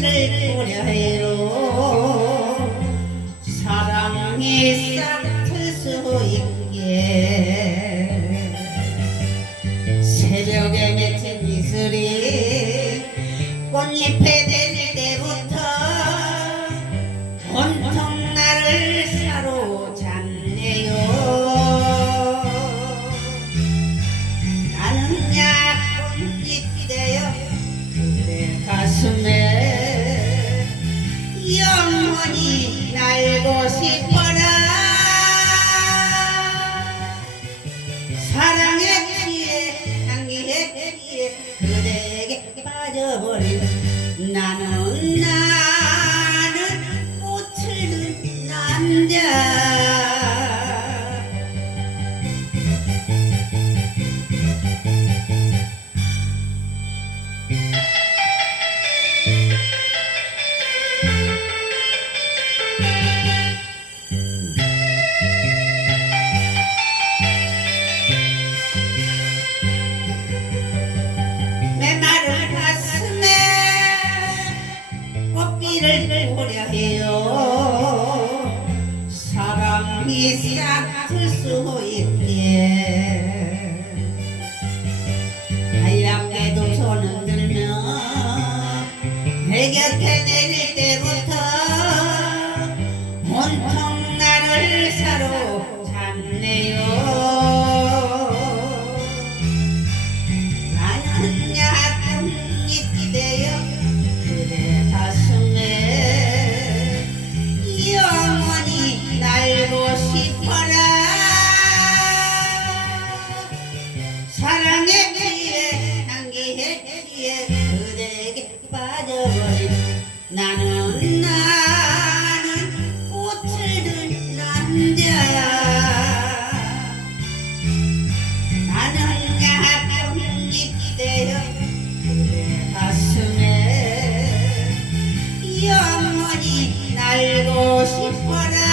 보려 해요 사랑이 싹틀 수 있게 새벽에 맺힌 이슬이 꽃잎에 될 때부터 그대에게 빠져버린 나 이 싹틀 수 있게 하얗게도 손을 들며 내 곁에 내릴 때부터 온통 나를 사로잡네요. 나는 약국잎이 되어 그대 나는 나는 꽃을 든 남자 나는 약국잎이 되어 그대 가슴에 영원히 날고 싶어